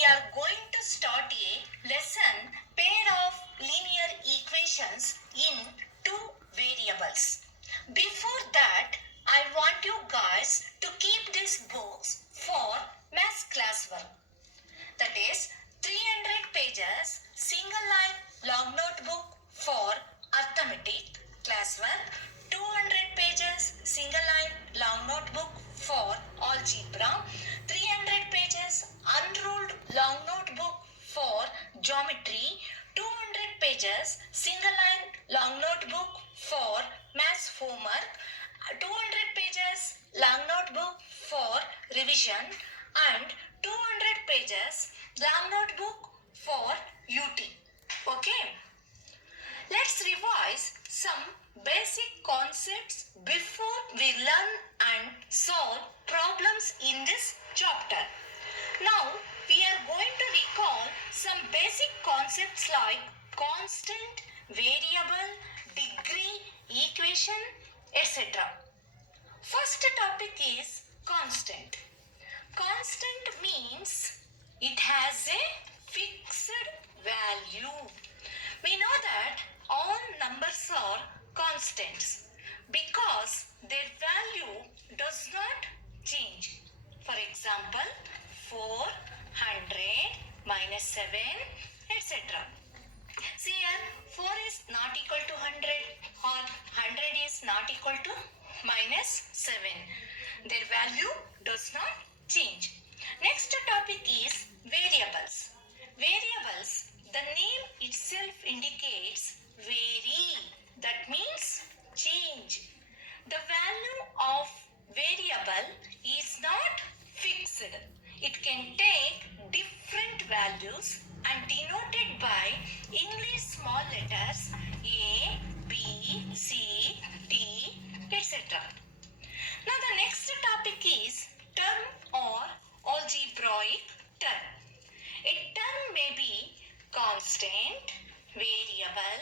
we are going to start a lesson pair of linear equations in two variables. Before that, I want you guys to keep these books for maths classwork. That is 300 pages single line long notebook for arithmetic classwork, 200 pages single line long notebook for algebra, 300 pages unruled long notebook for geometry, 200 pages single line long notebook for maths homework, 200 pages long notebook for revision, and 200 pages long notebook for UT. Okay. Let's revise some basic concepts before we learn and solve problems in this chapter. Now, we are going to recall some basic concepts like constant, variable, degree, equation, etc. First topic is constant. Constant means it has a fixed value. We know that all numbers are constants because their value does not change. For example, 400 minus 7, etc. See here, 4 is not equal to 100 or 100 is not equal to minus 7. Their value does not change. Next topic is variables. Variables, the name itself indicates vary. That means change. The value of variable is not fixed. It can take different values and denoted by English small letters A, B, C, D, etc. Now the next topic is term or algebraic term. A term may be constant, variable,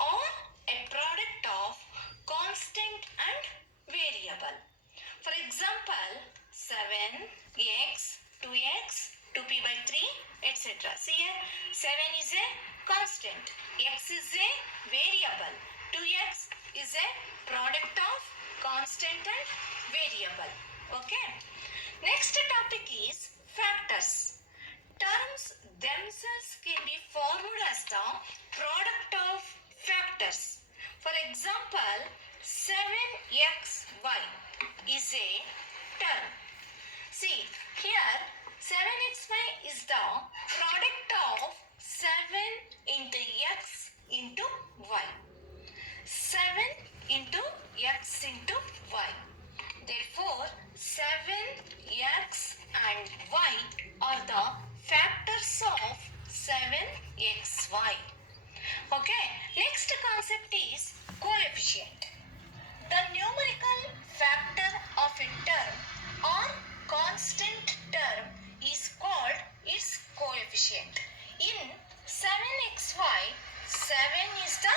or a product of constant and variable. For example, 7x, 2x, 2p by 3, etc. See here, 7 is a constant, x is a variable, 2x is a product of constant and variable. Okay. Next topic is factors. Terms themselves can be formed as the product of factors. For example, 7xy is a term. See, here 7xy is the product of 7 into x into y. 7 into x into y. Therefore, 7x and y are the factors of 7xy. Okay, next concept is coefficient. The numerical factor of a term or constant term is called its coefficient. In 7xy, 7 is the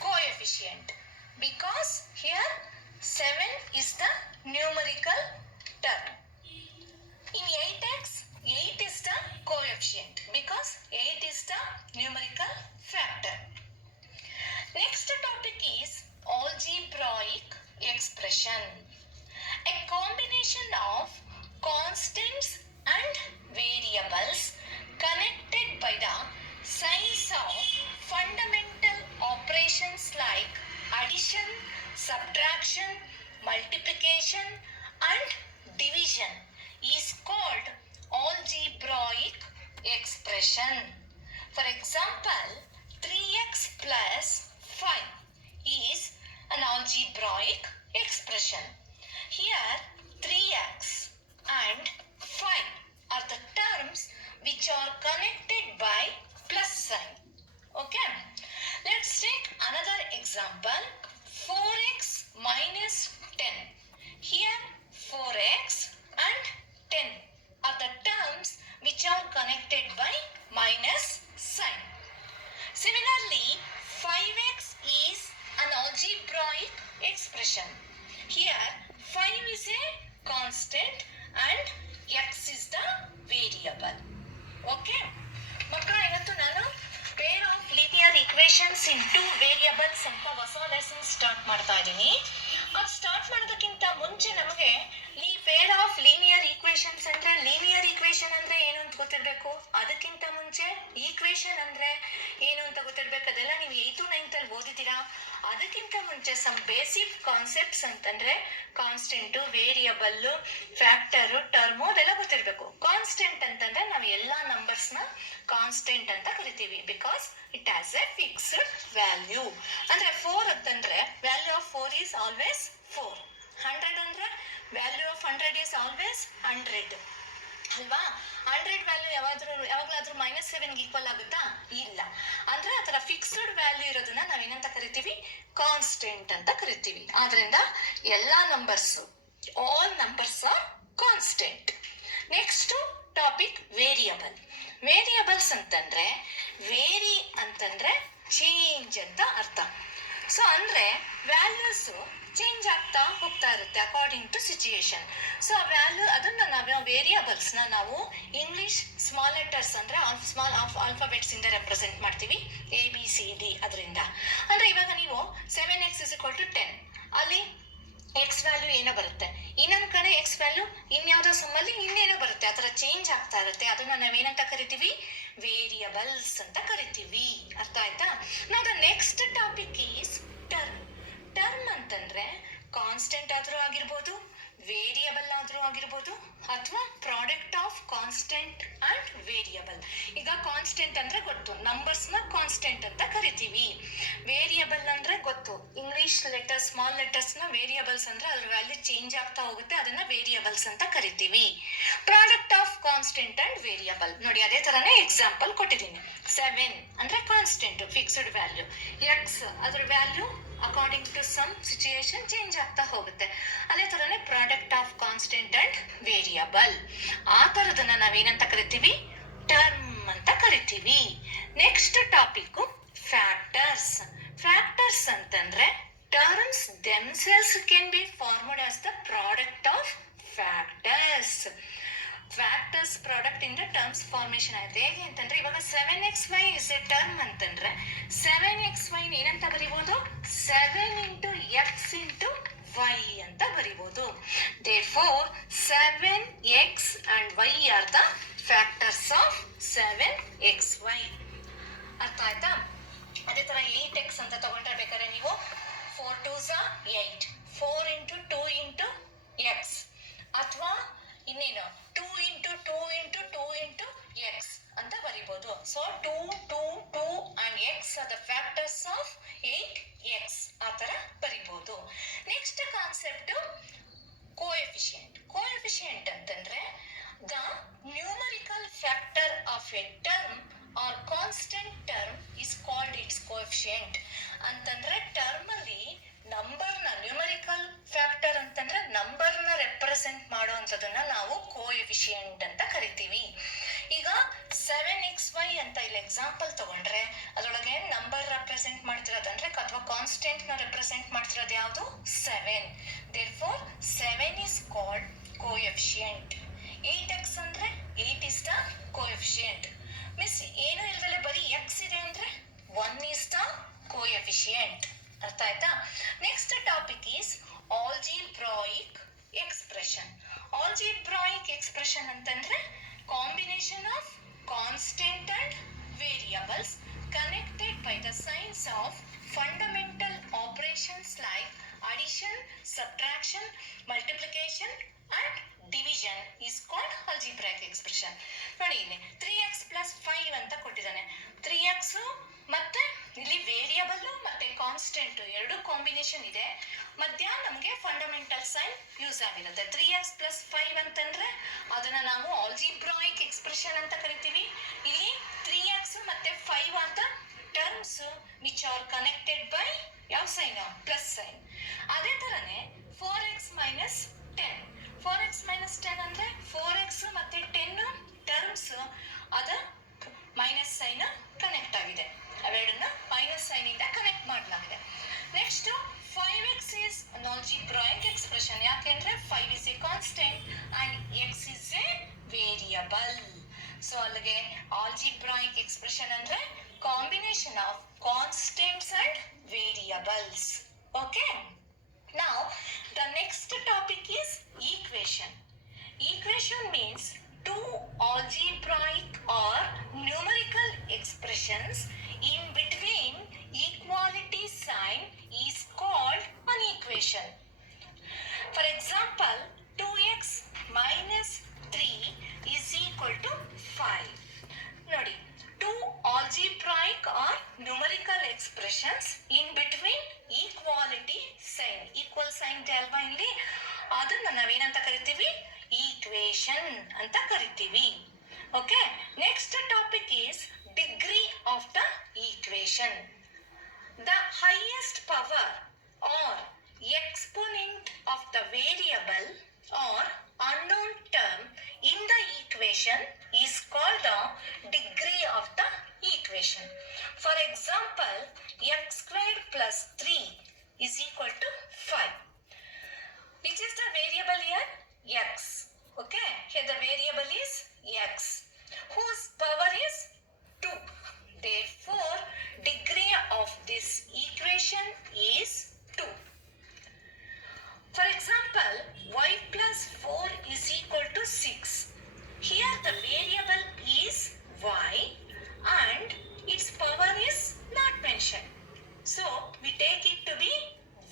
coefficient because here 7 is the numerical term. In 8x, 8 is the coefficient because 8 is the numerical factor. Next topic is algebraic expression. A combination of constants and variables connected by the signs of fundamental operations like addition, subtraction, multiplication and division is called algebraic expression. For example, 3x plus 5 is an algebraic expression. Here 3x and 5 are the terms which are connected by plus sign. Okay. Let's take another example. 4x minus 10. Here 4x and 10 are the terms which are connected by minus sign. Similarly, 5x is an algebraic expression. Here 5 is a constant and x is the variable. Okay. Into variables ಅಂತ ಹೊಸ lesson start ಮಾಡ್ತಾ ಇದ್ದೀನಿ. ಅದು ಸ್ಟಾರ್ಟ್ ಮಾಡೋದಕ್ಕಿಂತ ಮುಂಚೆ ನಮಗೆ ಈ pair of linear equations ಅಂದ್ರೆ ಲೀನಿಯರ್ ಈಕ್ವೇಶನ್ ಅಂದ್ರೆ ಏನು ಅಂತ ಗೊತ್ತಿರಬೇಕು. ಅದಕ್ಕಿಂತ ಮುಂಚೆ ಈಕ್ವೇಶನ್ ಅಂದ್ರೆ ಏನು ಅಂತ ಗೊತ್ತಿರಬೇಕು. ಅದೆಲ್ಲ ನೀವು 8th 9th ಅಲ್ಲಿ ಓದಿದ್ದೀರಾ. ಅದಕ್ಕಿಂತ ಮುಂಚೆ ಸಮ್ ಬೇಸಿಕ್ ಕಾನ್ಸೆಪ್ಟ್ಸ್ ಅಂತಂದ್ರೆ ಕಾನ್ಸ್ಟೆಂಟ್, ವೇರಿಯಬಲ್, ಫ್ಯಾಕ್ಟರ್, ಟರ್ಮು ಅದೆಲ್ಲ ಗೊತ್ತಿರಬೇಕು. ಕಾನ್ಸ್ಟೆಂಟ್ ಅಂತಂದ್ರೆ ನಾವು ಎಲ್ಲಾ ನಂಬರ್ಸ್ ನ ಕಾನ್ಸ್ಟೆಂಟ್ ಅಂತ ಕರಿತೀವಿ. Because it has A fixed value. ಅಂದ್ರೆ 4 ಅಂತಂದ್ರೆ ವ್ಯಾಲ್ಯೂ ಆಫ್ 4 ಈಸ್ ಆಲ್ವೇಸ್ 4. 100 ಅಂದ್ರೆ ವ್ಯಾಲ್ಯೂ ಆಫ್ 100 ಈಸ್ ಆಲ್ವೇಸ್ 100 ಅಲ್ವಾ. 100 ವ್ಯಾಲ್ಯೂ ಯಾವಾಗ್ಲಾದ್ರೂ -7 ಈಕ್ವಲ್ ಆಗುತ್ತಾ? ಇಲ್ಲ. ಅಂದ್ರೆ ಆತರ ಫಿಕ್ಸ್ಡ್ ವ್ಯಾಲ್ಯೂ ಇರೋದನ್ನ ನಾವೇನಂತ ಕರಿತೀವಿ? ಕಾನ್ಸ್ಟೆಂಟ್ ಅಂತ ಕರಿತೀವಿ. ಆದ್ರಿಂದ ಎಲ್ಲಾ numbers, all numbers are constant. Next topic variable. Variables ಅಂತಂದ್ರೆ ವೇರಿ ಅಂತಂದ್ರೆ ಚೇಂಜ್ ಅಂತ ಅರ್ಥ. ಸೊ ಅಂದ್ರೆ ವ್ಯಾಲ್ಯೂಸ್ ಚೇಂಜ್ ಆಗ್ತಾ ಹೋಗ್ತಾ ಇರುತ್ತೆ according to situation. So value ಅದನ್ನ ನಾವು ವೇರಿಯಬಲ್ಸ್ ನಾವು ಇಂಗ್ಲಿಷ್ ಸ್ಮಾಲ್ ಲೆಟರ್ಸ್ ಅಂದ್ರೆ ಸ್ಮಾಲ್ ಆಲ್ಫಾಬೆಟ್ಸ್ ಇಂದ ರೆಪ್ರೆಸೆಂಟ್ ಮಾಡ್ತೀವಿ. ABCD. ಅದರಿಂದ ಅಂದ್ರೆ ಇವಾಗ ನೀವು 7x = 10 ಅಲ್ಲಿ ಎಕ್ಸ್ ವ್ಯಾಲ್ಯೂ ಏನೋ ಬರುತ್ತೆ, ಇನ್ನೊಂದ್ ಕಡೆ ಎಕ್ಸ್ ವ್ಯಾಲ್ಯೂ ಇನ್ಯಾವುದೋ ಸಮ್ಮಲ್ಲಿ ಇನ್ನೇನೋ ಬರುತ್ತೆ. ಆತರ ಚೇಂಜ್ ಆಗ್ತಾ ಇರುತ್ತೆ. ಅದನ್ನ ನಾವೇನಂತ ಕರಿತೀವಿ? ವೇರಿಯಬಲ್ಸ್ ಅಂತ ಕರಿತೀವಿ. ಅರ್ಥ ಆಯ್ತಾ? ನಾವು the next topic is term. Term ಅಂತಂದ್ರೆ ಕಾನ್ಸ್ಟೆಂಟ್ ಆದ್ರೂ ಆಗಿರ್ಬೋದು, ವೇರಿಯಬಲ್ ಆದ್ರೂ ಆಗಿರ್ಬೋದು, ಅಥವಾ product of constant and variable. ಈಗ ಕಾನ್ಸ್ಟೆಂಟ್ ಅಂದ್ರೆ ಗೊತ್ತು, ನಂಬರ್ಸ್ ನ ಕಾನ್ಸ್ಟೆಂಟ್ ಅಂತ ಕರಿತೀವಿ. ವೇರಿಯಬಲ್ ಅಂದ್ರೆ ಗೊತ್ತು, ಇಂಗ್ಲಿಷ್ ಲೆಟರ್ಸ್ ಸ್ಮಾಲ್ ಲೆಟರ್ಸ್ ನ ವೇರಿಯಬಲ್ಸ್ ಅಂದ್ರೆ ಅದ್ರ ವ್ಯಾಲ್ಯೂ ಚೇಂಜ್ ಆಗ್ತಾ ಹೋಗುತ್ತೆ, ಅದನ್ನ ವೇರಿಯಬಲ್ಸ್ ಅಂತ ಕರಿತೀವಿ. Product of constant and variable ನೋಡಿ ಅದೇ ತರನೇ ಎಕ್ಸಾಂಪಲ್ ಕೊಟ್ಟಿದ್ದೀನಿ. 7 ಅಂದ್ರೆ ಕಾನ್ಸ್ಟೆಂಟ್, ಫಿಕ್ಸ್ಡ್ ವ್ಯಾಲ್ಯೂ. x ಅದ್ರ value according to some situation change ಆಗ್ತಾ ಹೋಗುತ್ತೆ. ಅದೇ ತರನೇ product of constant and variable. ಆ ತರದನ್ನ ನಾವೇನಂತ ಕರಿತೀವಿ? ಟರ್ಮ್ ಅಂತ ಕರಿತೀವಿ. Next topic factors. ಫ್ಯಾಕ್ಟರ್ಸ್ ಅಂತಂದ್ರೆ terms themselves can be formed as the product of factors. Factors product ಇಂದ ಟರ್ಮ್ಸ್ ಫಾರ್ಮೇಶನ್ ಆಗುತ್ತೆ. ಹೇಗೆ ಅಂತಂದ್ರೆ ಇವಾಗ 7xy ಇಸ್ ಎ ಟರ್ಮ್ ಅಂತಂದ್ರೆ 7xy ಏನಂತ ಬರಿಬಹುದು? 7 × x × y ಅಂತ ಬರಿಬಹುದು. Therefore 7x and y are the factors of 7xy. ಅರ್ಥ ಆಯ್ತಾ? ಅದೇ ತರ 8x ಅಂತ ತಗೊಂಡ್ರೆ ಬೇಕಾದ್ರೆ ನೀವು 4 2s are 8, 4 × 2 × x ಅಥವಾ ಇನ್ನೇನು 2 × 2 × 2 × x ಅಂತ ಬರಿಬಹುದು. ಸೊ 2 2 2 and x are the factors of 8x. ಆ ತರ ಬರಿಬಹುದು. Next concept coefficient. ಕೋಎಫಿಷಿಯಂಟ್ ಅಂತಂದ್ರೆ the numerical factor of a term or constant term is called its coefficient. ಅಂತಂದ್ರೆ ಟರ್ಮ್ ಅಲ್ಲಿ ನಂಬರ್ ನ ನ್ಯೂಮರಿಕಲ್ ಫ್ಯಾಕ್ಟರ್ ಅಂತಂದ್ರೆ ನಂಬರ್ ನ ರೆಪ್ರೆಸೆಂಟ್ ಮಾಡುವಂತದನ್ನ ನಾವು ಕೋಎಫಿಷಿಯಂಟ್ ಅಂತ ಕರಿತೀವಿ. ಈಗ 7xy ಅಂತ ಇಲ್ಲಿ ಎಕ್ಸಾಂಪಲ್ ತಗೊಂಡ್ರೆ ಅದರೊಳಗೆ ನಂಬರ್ ರೆಪ್ರೆಸೆಂಟ್ ಮಾಡ್ತಿರೋದಂದ್ರೆ ಅಥವಾ ಕಾನ್ಸ್ಟೆಂಟ್ ನ ರೆಪ್ರೆಸೆಂಟ್ ಮಾಡ್ತಿರೋದು ಯಾವುದು? 7. Therefore 7 is called coefficient. 8x ಅಂದ್ರೆ 8 is the coefficient. ಮಿಸ್ ಏನು ಇಲ್ದಲೆ ಬರೀ x ಇದೆ ಅಂದ್ರೆ 1 is the coefficient. ಅರ್ಥ ಆಯ್ತಾ? Next topic is algebraic expression. Algebraic expression ಅಂತಂದ್ರೆ combination of constant and variables connected by the signs of fundamental operations like addition, subtraction, multiplication and division is called algebraic expression. ನೋಡಿ ಇಲ್ಲಿ 3x + 5 ಅಂತ ಕೊಟ್ಟಿದ್ದಾನೆ. 3x ಮತ್ತೆ ಇಲ್ಲಿ ವೇರಿಯಬಲ್ ಮತ್ತೆ ಕಾನ್ಸ್ಟೆಂಟ್ ಎರಡು ಕಾಂಬಿನೇಷನ್ ಇದೆ. ಮಧ್ಯ ನಮಗೆ ಫಂಡಮೆಂಟಲ್ ಸೈನ್ ಯೂಸ್ ಆಗಿರುತ್ತೆ. 3x + 5 ಅಂತಂದ್ರೆ ಅದನ್ನ ನಾವು ಆಲ್ಜಿಬ್ರಾಯಿಕ್ ಎಕ್ಸ್ಪ್ರೆಷನ್ ಅಂತ ಕರಿತೀವಿ. ಇಲ್ಲಿ 3x ಮತ್ತೆ 5 ಅಂತ terms which are connected by ಯಾವ ಸೈನ್? Plus sign. ಅದೇ ತರನೇ 4x - 10. 4x - 10 ಅಂದ್ರೆ 4x ಮತ್ತೆ 10 ಟರ್ಮ್ಸ್ ಅದ ಮೈನಸ್ ಸೈನ್ ಕನೆಕ್ಟ್ ಆಗಿದೆ. ಅವೆರಡನ್ನ ಮೈನಸ್ ಸೈನ್ ಇಂದ ಕನೆಕ್ಟ್ ಮಾಡಲಾಗಿದೆ. Next 5x is an algebraic expression. ಯಾಕೆಂದ್ರೆ 5 is a constant and x is a variable. So ಅಲ್ಲಿಗೆ ಆಲ್ಜಿಬ್ರಾಯಿಕ್ ಎಕ್ಸ್ಪ್ರೆಷನ್ ಅಂದ್ರೆ combination of constants and variables. Okay, now the next topic is equation. Equation means two algebraic or numerical expressions in between equality sign is called an equation. For example, 2x minus 3 is equal to 5. ನೋಡಿ, two algebraic or numerical expressions in between equality sign. Equal sign ಇದೆ ಅಲ್ವಾ ಇಲ್ಲಿ, ಅದನ್ನ ನಾವೇನಂತ ಕರಿತೀವಿ? ಈಕ್ವೇಶನ್ ಅಂತ ಕರಿತೀವಿ. Okay, next topic is degree of the equation. The highest power or exponent of the variable or unknown term in the equation is called the degree of the equation. For example, x squared plus 3 is equal to 5. Which is the variable here? X. Okay, here the variable is x, whose power is 2. Therefore, degree of this equation is 2. For example, y plus 4 is equal to 6. Here the variable is y and its power is not mentioned. So, we take it to be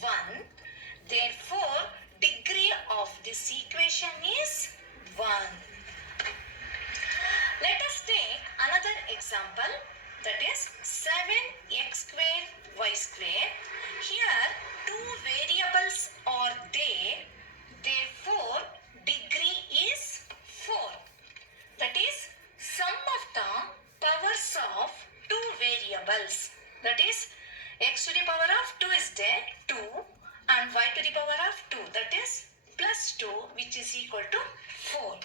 1. Therefore, degree of this equation is 1. Let us take another example, that is 7x square y square. Here two variables are there, therefore degree is 4. That is sum of the powers of two variables. That is x to the power of 2 is there, 2, and y to the power of 2, that is plus 2, which is equal to 4.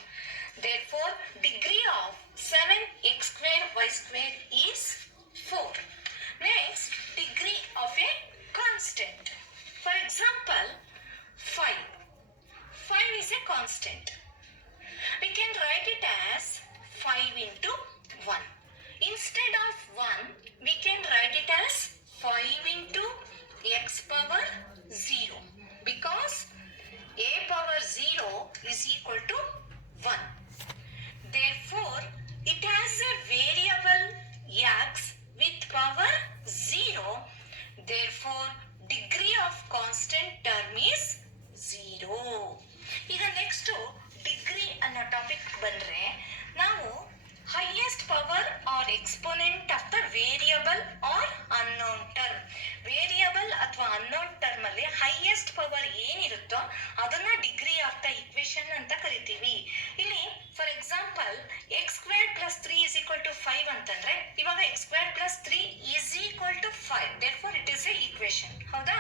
Therefore, degree of 7x square y square is 4. Next, degree of a constant. For example, 5. 5 is a constant. We can write it as 5 into 1. Instead of 1, we can write it as 5 into x power 0, because a power 0 is equal to 1. Therefore, it has a variable x with power 0. Therefore, degree of constant term is 0. ಈಗ next degree ಅನ್ನೋ ಟಾಪಿಕ್ ಬಂದ್ರೆ, ನಾವು highest power or exponent of the variable or unknown term. Variable ಅಥವಾ unknown term ಅಲ್ಲಿ highest power ಏನಿರುತ್ತೋ ಅದನ್ನ degree of the equation ಅಂತ ಕರಿತೀವಿ. ಇಲ್ಲಿ for example x square plus 3 is equal to 5 ಅಂತಂದ್ರೆ, ಇವಾಗ x square plus 3 is equal to 5. Therefore it is a equation. ಹೌದಾ?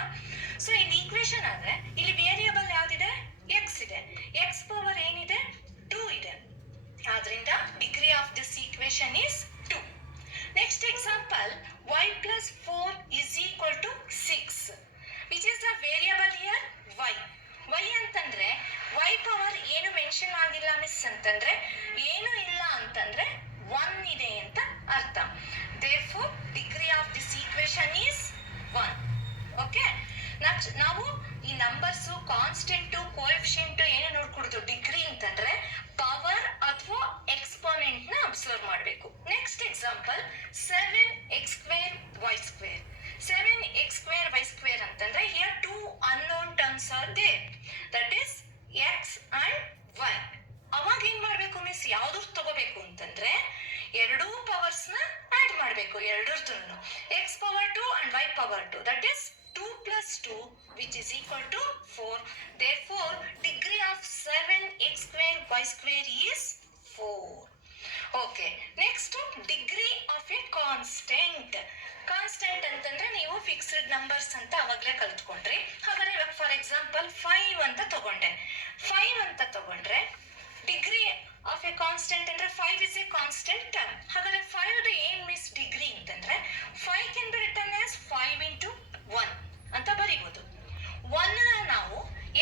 ಸೊ ಇಲ್ಲಿ ಈಕ್ವೇಶನ್ ಆದ್ರೆ ಇಲ್ಲಿ ವೇರಿಯಬಲ್ ಯಾವ್ದಿದೆ? ಎಕ್ಸ್ ಇದೆ. ಎಕ್ಸ್ ಪವರ್ ಏನಿದೆ? 2 ಇದೆ. ಆದ್ರಿಂದ degree of this equation is 2. Next example, y plus 4 is equal to 6. Which is the variable here? y. y ಅಂತಂದ್ರೆ y ಪವರ್ ಏನು ಮೆನ್ಷನ್ ಆಗಿಲ್ಲ ಮಿಸ್ ಅಂತಂದ್ರೆ, ಏನು ಇಲ್ಲ ಅಂತಂದ್ರೆ 1 ಇದೆ ಅಂತ ಅರ್ಥ. Therefore, degree of this equation is 1. Okay? ನಾವು ಈ ನಂಬರ್ಸ್ ಕಾನ್ಸ್ಟೆಂಟ್ ಕೋಎಫಿಷಿಯಂಟ್ ಏನು ನೋಡ್ಕೊಡುದು? ಡಿಗ್ರಿ ಅಂತಂದ್ರೆ ಪವರ್ ಅಥವಾ ಎಕ್ಸ್ಪೋನೆಂಟ್ ನ ಅಬ್ಸರ್ವ್ ಮಾಡಬೇಕು. Next example 7x square y square. 7x square y square ಅಂತಂದ್ರೆ here two unknown terms are there, that is x and y. ಅವಾಗ ಏನ್ ಮಾಡ್ಬೇಕು ಮಿಸ್? ಯಾವ್ದು ತಗೋಬೇಕು ಅಂತಂದ್ರೆ ಎರಡೂ ಪವರ್ಸ್ ನ ಆಡ್ ಮಾಡ್ಬೇಕು, ಎರಡೂರ್ದುನು. x power 2 and y power 2, that is 2 plus 2, which is equal to 4. Therefore, degree of 7x square y square is 4. Okay, next degree of a constant. Constant ಅಂತಂದ್ರೆ ನೀವು ಫಿಕ್ಸ್ಡ್ ನಂಬರ್ಸ್ ಅಂತ ಅವಾಗಲೇ ಕಲ್ತ್ಕೊಂಡ್ರಿ. ಹಾಗಾದ್ರೆ ಇವಾಗ ಫಾರ್ ಎಕ್ಸಾಂಪಲ್ 5 ಅಂತ ತಗೊಂಡೆ. 5 ಅಂತ ತಗೊಂಡ್ರೆ ಡಿಗ್ರಿ ಆಫ್ ಎ ಕಾನ್ಸ್ಟೆಂಟ್ ಅಂದ್ರೆ 5 ಇಸ್ ಎ ಕಾನ್ಸ್ಟೆಂಟ್ ಟರ್ಮ್. ಹಾಗಾದ್ರೆ 5 ಏನ್ ಮಿಸ್ ಡಿಗ್ರಿ ಅಂತಂದ್ರೆ 5 ಕ್ಯಾನ್ ಬಿ ರಿಟನ್ ಆಸ್ 5 into 1 ಅಂತ ಬರೀಬಹುದು. 1 ನಾವು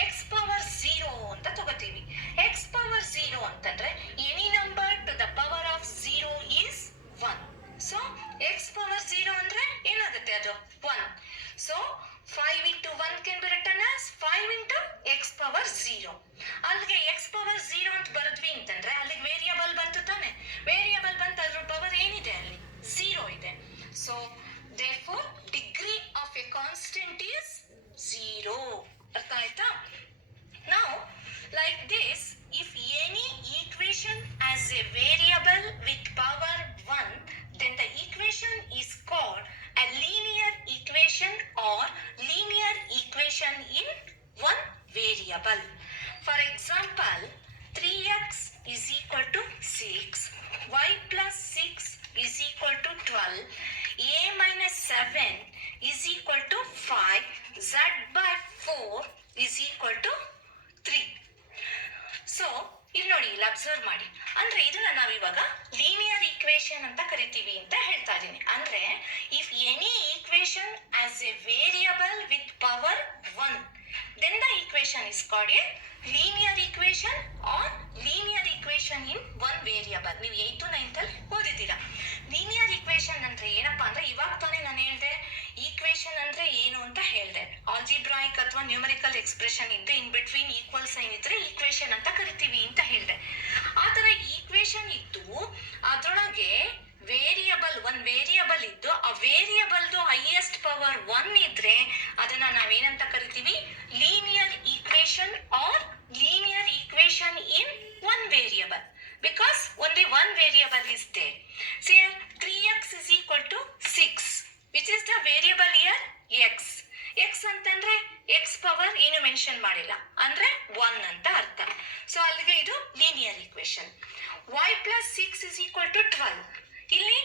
x ಪವರ್ 0 ಅಂತ ತಗೋತೀವಿ. x ಪವರ್ 0 ಅಂತಂದ್ರೆ any number two the power of y plus 6 is equal to 12, a minus 7 is equal to 5, z by 4 is equal to 3. ಸೊ ಇಲ್ಲಿ ನೋಡಿ, ಇಲ್ಲಿ ಅಬ್ಸರ್ವ್ ಮಾಡಿ. ಅಂದ್ರೆ ಇದನ್ನ ನಾವಿವಾಗ ಲೀನಿಯರ್ ಈಕ್ವೇಶನ್ ಅಂತ ಕರಿತೀವಿ ಅಂತ ಹೇಳ್ತಾ ಇದ್ದೀನಿ. ಅಂದ್ರೆ if any equation as A variable with power 1, then the equation is called a linear equation or linear equation in one variable. ನೀವು 8th 9th ಅಲ್ಲಿ ಓದಿದ್ದೀರಾ. ಲೀನಿಯರ್ ಈಕ್ವೇಶನ್ ಅಂದ್ರೆ ಏನಪ್ಪಾ ಅಂದ್ರೆ, ಇವಾಗ ತಾನೇ ನಾನು ಹೇಳ್ದೆ ಈಕ್ವೇಶನ್ ಅಂದ್ರೆ ಏನು ಅಂತ ಹೇಳ್ದೆ. ಆಲ್ಜಿಬ್ರಾಯಿಕ್ ಅಥವಾ ನ್ಯೂಮರಿಕಲ್ ಎಕ್ಸ್ಪ್ರೆಷನ್ ಇದ್ದು ಇನ್ ಬಿಟ್ವೀನ್ ಈಕ್ವಲ್ ಸೈನ್ ಇದ್ರೆ ಈಕ್ವೇಶನ್ ಅಂತ ಕರಿತೀವಿ ಅಂತ ಹೇಳ್ದೆ. ಆ ತರ ಈಕ್ವೇಶನ್ ಇದ್ದು ಅದರೊಳಗೆ ಒಂದ್ ವೇರಿಯಬಲ್ ಇದ್ದು ಆ ವೇರಿಯಬಲ್ದು ಹೈಯೆಸ್ಟ್ ಪವರ್ 1 ಇದ್ರೆ ಅದನ್ನ ನಾವೇನಂತ ಕರಿತೀವಿ? Linear equation or linear equation in one variable, because only one variable is there. See here, 3x is equal to 6, which is the variable here x. x ಅಂತಂದ್ರೆ x ಪವರ್ ಏನು ಮೆನ್ಷನ್ ಮಾಡಿಲ್ಲ, ಅಂದ್ರೆ 1 ಅಂತ ಅರ್ಥ. ಸೊ ಅಲ್ಲಿಗೆ ಇದು linear equation. y plus 6 is equal to 12. ಇಲ್ಲಿ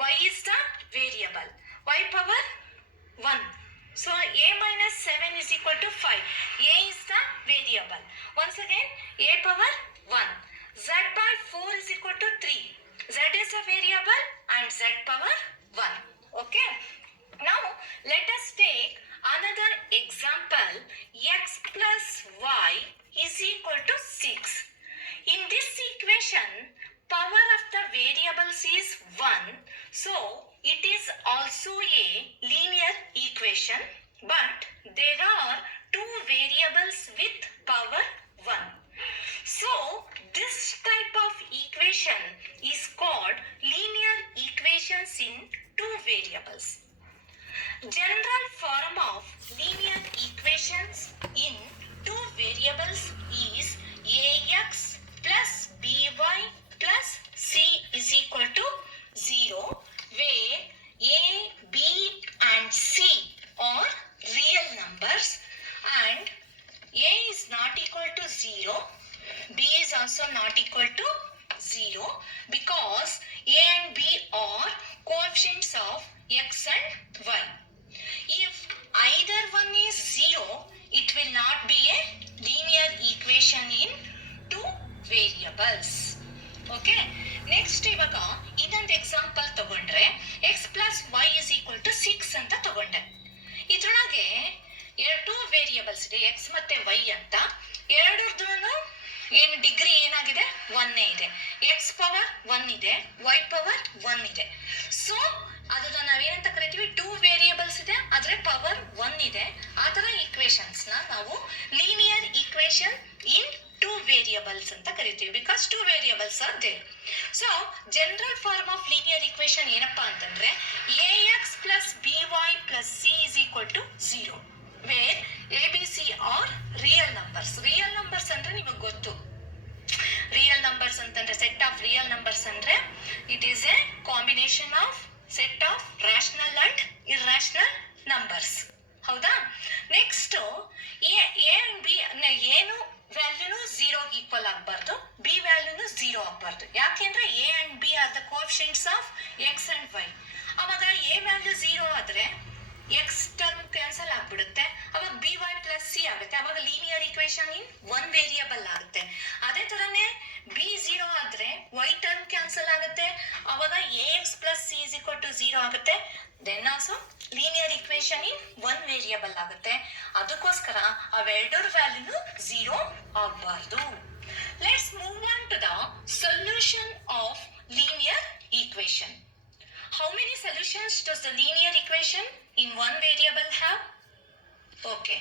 y is the variable, y power 1. So a minus 7 is equal to 5. A is the variable. Once again, a power 1. Z by 4 is equal to 3. Z is a variable and z power 1. Okay. Now let us take another example. X plus y is equal to 6. In this equation, power of the variables is 1. So it is also a linear equation, but there are two variables with power 1. So this type of equation is called linear equations in two variables. General form of linear equations in two variables is ax plus by plus c is equal to 0, where a, b and c are real numbers and a is not equal to 0, b is also not equal to 0, because a and b are coefficients of x and y. If either one is 0, it will not be a linear equation in two variables. Okay, next ಇವಾಗ ಇದೊಂದು ಎಕ್ಸಾಂಪಲ್ ತಗೊಂಡ್ರೆ x plus y is equal to 6 ಅಂತ ತಗೊಂಡೆ. ಇದ್ರೊಳಗೆ two variables ಇದೆ, x ಮತ್ತೆ y ಅಂತ. ಎರಡರದ್ದು ಏನು ಡಿಗ್ರಿ ಏನಾಗಿದೆ? 1 ಇದೆ. x ಪವರ್ 1 ಇದೆ, y ಪವರ್ 1 ಇದೆ. ಸೊ ಅದನ್ನ ನಾವೇನಂತ ಕರಿತೀವಿ? ಟೂ ವೇರಿಯಬಲ್ಸ್ ಇದೆ, ಆದ್ರೆ ಪವರ್ 1 ಇದೆ. ಆ ತರ ಈಕ್ವೇಶನ್ಸ್ ನಾವು ಲೀನಿಯರ್ ಈಕ್ವೇಶನ್ ಇನ್ two variables ಅಂತ ಕರಿತೀವಿ, because two variables are there. So general form of linear equation ಏನಪ್ಪಾ ಅಂತಂದ್ರೆ ax plus by plus c is equal to 0, where abc are real numbers. Real numbers ಅಂದ್ರೆ ನಿಮಗೆ ಗೊತ್ತು, ರಿಯಲ್ ನಂಬರ್ಸ್ ಅಂತಂದ್ರೆ set of real numbers ಅಂದ್ರೆ it is A combination of set of rational and irrational numbers. ಹೌದಾ? Next A and B ಏನು ವ್ಯಾಲ್ಯೂನು 0 ಈಕ್ವಲ್ ಆಗಬಾರ್ದು, ಬಿ ವ್ಯಾಲ್ಯೂನು 0 ಆಗಬಾರ್ದು. ಯಾಕೆಂದ್ರೆ a and b are the coefficients of x and y. ಅವಾಗ ಎ ವ್ಯಾಲ್ಯೂ 0 ಆದ್ರೆ ಎಕ್ಸ್ ಟರ್ಮ್ ಕ್ಯಾನ್ಸಲ್ ಆಗ್ಬಿಡುತ್ತೆ, ಅವಾಗ ಬಿ ವೈ ಪ್ಲಸ್ ಸಿ ಆಗುತ್ತೆ. ಅವಾಗ linear equation in one variable ಆಗುತ್ತೆ. ಅದೇ ತರನೇ ಬಿ 0 ಆದ್ರೆ ವೈ ಟರ್ಮ್ ಕ್ಯಾನ್ಸಲ್ ಆಗುತ್ತೆ, ಅವಾಗ a x plus c is equal to 0 ಆಗುತ್ತೆ. Then also linear equation in one variable ಆಗುತ್ತೆ. ಅದಕ್ಕೋಸ್ಕರ ಅವೆರಡರ ವ್ಯಾಲ್ಯೂನು 0 ಆಗಬಾರ್ದು. Let's move on to the solution of linear equation. How many solutions does the linear equation in one variable have? Okay.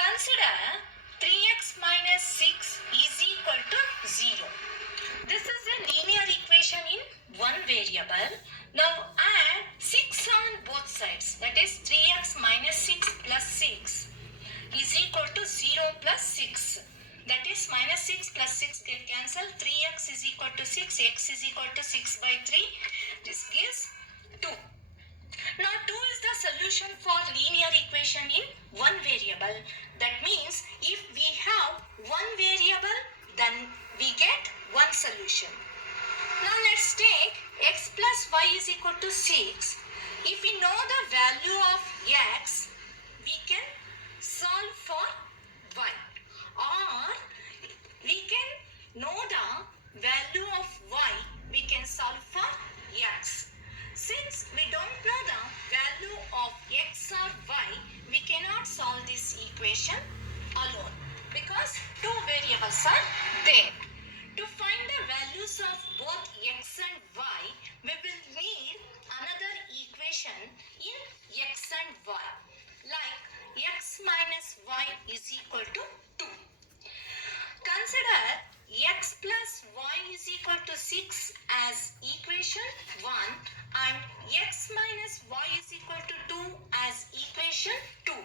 Consider 3x minus 6 is equal to 0. This is a linear equation in one variable. Now add 6 on both sides. That is 3x minus 6 plus 6 is equal to 0 plus 6. That is minus 6 plus 6 get cancelled. 3x is equal to 6. X is equal to 6 by 3. This gives 2. Now 2 is the solution for linear equation in one variable. That means if we have one variable, then we get one solution. Now let's take x plus y is equal to 6. If we know the value of x, we can solve for y. Or we can know the value of y, we can solve for x. Since we don't know the value of x or y, we cannot solve this equation alone because two variables are there. To find the values of both x and y, we will need another equation in x and y, like x minus y is equal to 2. Consider x plus y is equal to 6 as equation 1 and x minus y is equal to 2 as equation 2.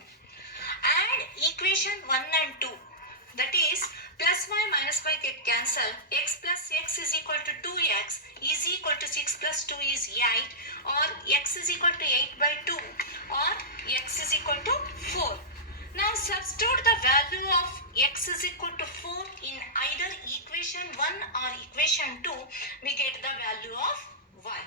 Add equation 1 and 2. That is, plus y minus y get cancelled. X plus x is equal to 2x is equal to 6 plus 2 is 8, or x is equal to 8 by 2, or x is equal to 4. Now substitute the value of x is equal to 4 in either equation 1 or equation 2, we get the value of y.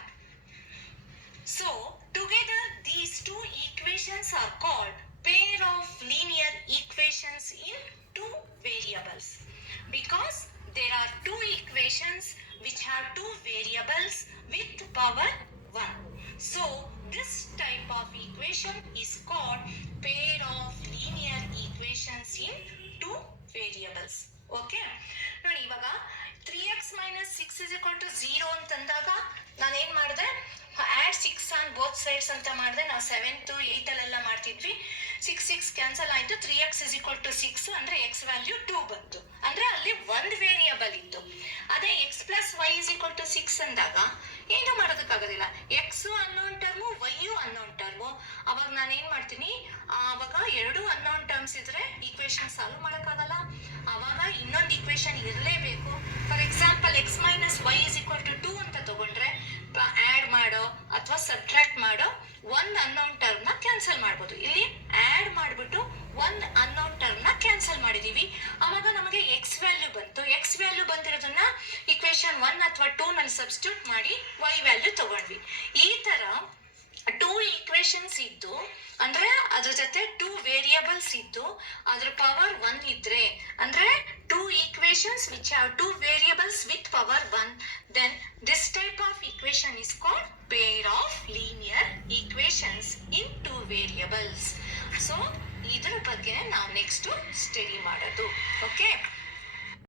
So together these two equations are called pair of linear equations in two variables, because there are two equations which have two variables with power 1. So this type of equation is called pair of linear equations in two variables. Okay, ನೋಡಿ ಇವಾಗ 3x minus 6 is equal to 0 ಅಂತಂದಾಗ ನಾನು ಏನು ಮಾಡಿದೆ, ಆ್ಯಡ್ 6 on both sides ಅಂತ ಮಾಡಿದೆ. ನಾವು 7th 8th ಮಾಡ್ತಿದ್ವಿ. 6 ಕ್ಯಾನ್ಸಲ್ ಆಯಿತು. 3x is equal to 6 ಅಂದರೆ ಎಕ್ಸ್ ವ್ಯಾಲ್ಯೂ 2 ಬಂತು. ಅಂದರೆ ಅಲ್ಲಿ ಒಂದು ವೇರಿಯಬಲ್ ಇತ್ತು. ಅದೇ x plus y is equal to 6 ಅಂದಾಗ ಏನು ಮಾಡೋದಕ್ಕಾಗೋದಿಲ್ಲ. X unknown term, y unknown term. ಅವಾಗ ನಾನು ಏನು ಮಾಡ್ತೀನಿ, ಆವಾಗ ಎರಡು ಅನ್ನೋನ್ ಟರ್ಮ್ಸ್ ಇದ್ರೆ ಈಕ್ವೇಶನ್ ಸಾಲ್ವ್ ಮಾಡೋಕ್ಕಾಗಲ್ಲ. ಆವಾಗ ಇನ್ನೊಂದು ಈಕ್ವೇಶನ್ ಇರಲೇಬೇಕು. For example x minus y is equal to 2 ಅಂತ ತಗೊಂಡ್ರೆ ಆ್ಯಡ್ ಮಾಡೋ ಅಥವಾ ಸಬ್ಟ್ರಾಕ್ಟ್ ಮಾಡೋ ಒಂದು ಅನ್ನೋನ್ ಟರ್ಮ್ನ ಕ್ಯಾನ್ಸಲ್ ಮಾಡ್ಬೋದು. ಇಲ್ಲಿ ಆ್ಯಡ್ ಮಾಡಿಬಿಟ್ಟು ಒಂದು ಅನ್ನೋನ್ ಟರ್ಮ್ನ ಕ್ಯಾನ್ಸಲ್ ಮಾಡಿದೀವಿ. ಆವಾಗ ನಮಗೆ ಎಕ್ಸ್ ವ್ಯಾಲ್ಯೂ ಬಂತು. ಎಕ್ಸ್ ವ್ಯಾಲ್ಯೂ ಬಂದಿರೋದನ್ನ ಇಕ್ವೇಶನ್ 1 ಅಥವಾ 2 ನಲ್ಲಿ ಸಬ್ಸ್ಟಿಟ್ಯೂಟ್ ಮಾಡಿ ವೈ ವ್ಯಾಲ್ಯೂ ತಗೊಂಡ್ವಿ. ಈ ತರ ಟೂ ಈಕ್ವೇಶನ್ಸ್ ಇದ್ದು, ಅಂದ್ರೆ ಅದ್ರ ಜೊತೆ ಟೂ ವೇರಿಯಬಲ್ಸ್ ಇದ್ದು ಅದ್ರ ಪವರ್ 1 ಇದ್ರೆ, ಅಂದ್ರೆ two equations which have two variables with power 1, then this type of equation is called pair of linear equations in two variables. So ಇದ್ರ ಬಗ್ಗೆ ನಾವು ನೆಕ್ಸ್ಟ್ ಸ್ಟಡಿ ಮಾಡೋದು. ಓಕೆ.